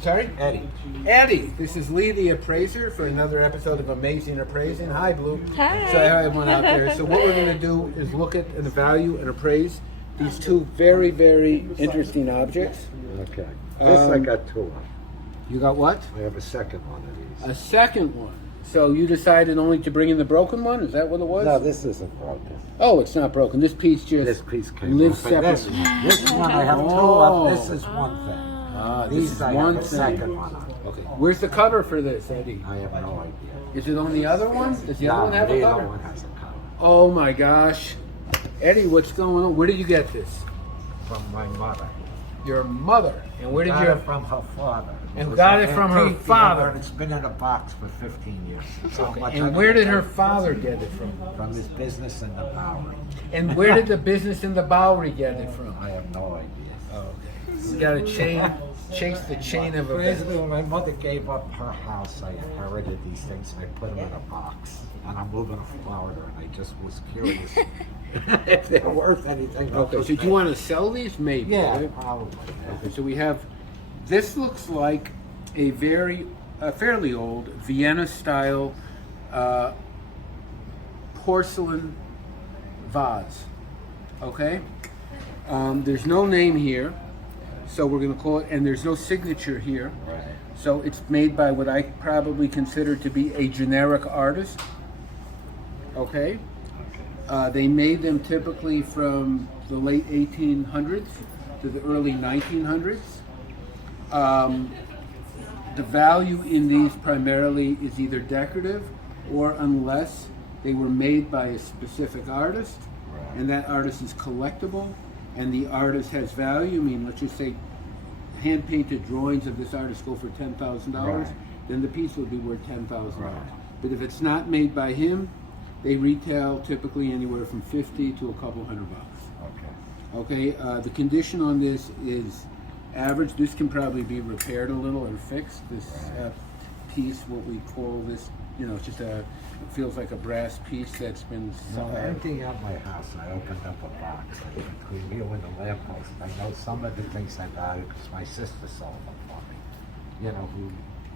I'm sorry? Eddie. Eddie, this is Lee the Appraiser for another episode of Amazing Appraising. Hi, Blue. Hi. So I have one out there. So what we're going to do is look at and value and appraise these two very, very interesting objects. Okay. This I got two of. You got what? I have a second one of these. A second one. So you decided only to bring in the broken one? Is that what it was? No, this isn't broken. Oh, it's not broken. This piece just This piece came lives off. But separately. This one I have two of. This is one thing. This These is I one have a thing. second one of. Okay. Where's the cover for this, Eddie? I have no idea. Is it on the other one? Does the other one have a the cover? other one has a cover. Oh my gosh. Eddie, what's going on? Where did you get this? From my mother. Your mother. And where did Got you... it from her father. And was got an it from her antique, father. and It's been in a box for 15 years. That's how much And I where did know. her father get it from? From his business in the Bowery. And where did the business in the Bowery get it from? I have no idea. Oh, okay. You got to chase the chain of events. Basically, when my mother gave up her house, I inherited these things and I put them in a box. And I'm moving to Florida, and I just was curious if they're worth anything. Okay, so do you want to sell these? Maybe. Yeah, right? probably. Okay, so we have, this looks like a fairly old Vienna style porcelain vase. Okay? There's no name here, so we're going to call it, and there's no signature here. Right. So it's made by what I probably consider to be a generic artist. Okay? They made them typically from the late 1800s to the early 1900s. The value in these primarily is either decorative or unless they were made by a specific artist, and that artist is collectible, and the artist has value. I mean, let's just say hand-painted drawings of this artist go for $10,000, Right. then the piece would be worth $10,000. Right. But if it's not made by him, they retail typically anywhere from 50 to a couple $100. Okay. Okay, the condition on this is average. This can probably be repaired a little or fixed. This piece, what we call this, you know, it's just it feels like a brass piece that's been So emptying out my house, I opened up a box between you and the lamppost. I know some of the things I valued because my sister sold them for me. You know,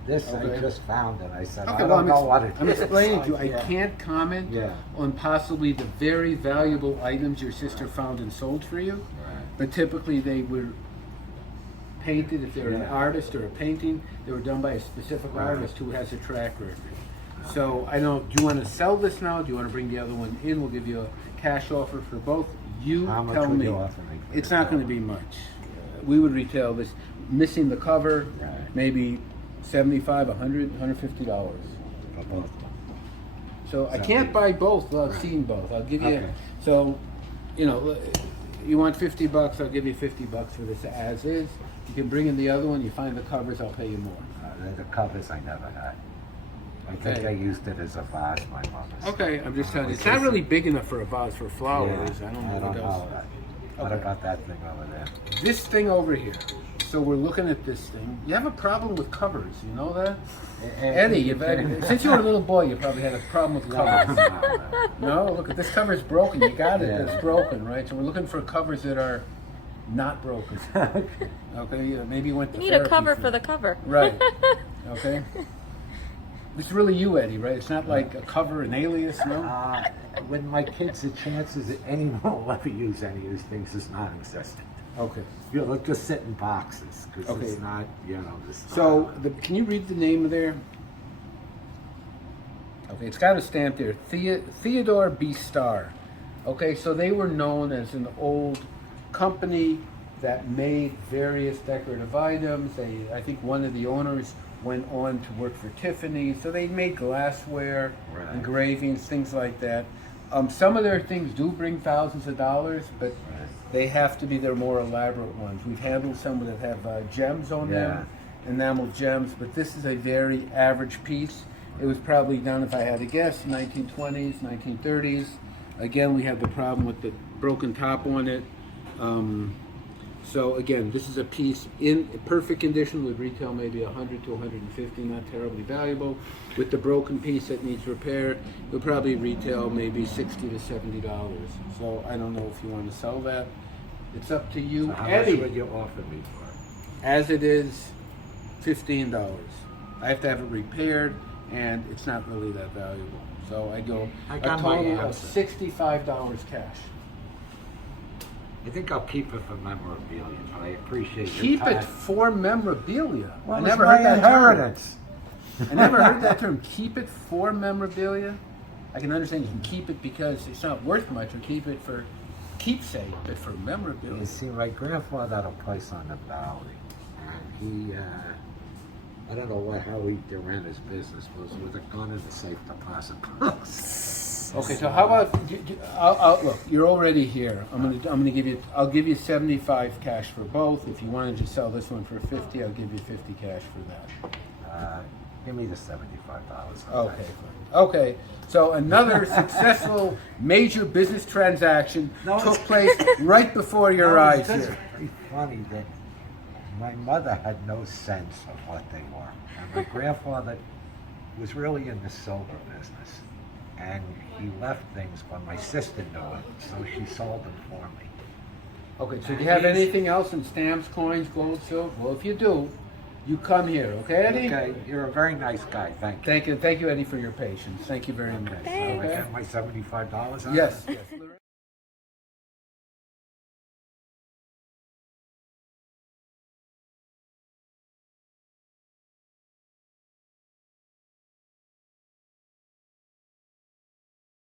this Okay. I just found and I said, Okay, I well, don't know what it is. I'm explaining to you. I Yeah. can't comment Yeah. on possibly the very valuable items your sister found and sold for you, Right. but typically they were painted, if they're an Yeah. artist or a painting, they were done by a specific Right. artist who has a track record. So I don't, do you want to sell this now? Do you want to bring the other one in? We'll give you a cash offer for both. You How much tell would me. you offer me for It's this not going to be much. We would retail this, missing the cover, Right. maybe $75, $100, $150. For both. So I can't buy both without seeing both. I'll give you, Okay. so, you know, you want $50, I'll give you $50 for this as is. You can bring in the other one, you find the covers, I'll pay you more. The covers I never had. I think Okay. I used it as a vase, my mother's. Okay, I'm just telling you, it's not really big enough for a vase for flowers. I don't know what else. What about that thing over there? This thing over here. So we're looking at this thing. You have a problem with covers, you know that? Eddie, since you were a little boy, you probably had a problem with covers. No, look at this cover's broken. You got it. Yeah. It's broken, right? So we're looking for covers that are not broken. Okay, maybe you went to You need a therapy cover for the cover. Right. Okay. It's really you, Eddie, right? It's not like a cover, an alias, no? With my kids, the chances that anyone will ever use any of these things is non-existent. Okay. You'll just sit in boxes because Okay. it's not, you know, this. So, can you read the name of there? Okay, it's got a stamp there. Theodore B. Starr. Okay, so they were known as an old company that made various decorative items. I think one of the owners went on to work for Tiffany. So they made glassware, Right. engravings, things like that. Some of their things do bring thousands of dollars, but they have to be their more elaborate ones. We've handled some that have gems on them, enamel gems, but this is a very average piece. It was probably done, if I had to guess, 1920s, 1930s. Again, we have the problem with the broken top on it. So again, this is a piece in perfect condition, would retail maybe 100 to 150, not terribly valuable. With the broken piece that needs repair, it would probably retail maybe $60 to $70. So I don't know if you want to sell that. It's up to you. So how Eddie, much would you offer me for it? as it is, $15. I have to have it repaired, and it's not really that valuable. So I go I a got my total of answer. $65 cash. I think I'll keep it for memorabilia, but I appreciate your Keep time. it for memorabilia. Well, I it's never my heard that term. inheritance. I never heard that term. Keep it for memorabilia. I can understand you can keep it because it's not worth much, or keep it for keepsake, but for memorabilia. You see, my grandfather had a place on the Bowery, and he, I don't know how he ran his business, but it was with a gun in the safe deposit box. Okay, so how about I'll look? You're already here. I'm gonna give you. I'll give you 75 cash for both. If you wanted to sell this one for 50, I'll give you 50 cash for that. Give me the $75. Okay, fine. Okay, so another successful major business transaction No, took it's- place right before your eyes It's here. pretty funny that my mother had no sense of what they were. And my grandfather was really in the silver business. And he left things, but my sister knew it, so she sold them for me. Okay, so do you have anything else in stamps, coins, gold, silver? Well, if you do, you come here, okay, Eddie? Okay, you're a very nice guy, thank you. Thank you, Eddie, for your patience. Thank you very much. So I get my $75 out of it? Yes. Yes.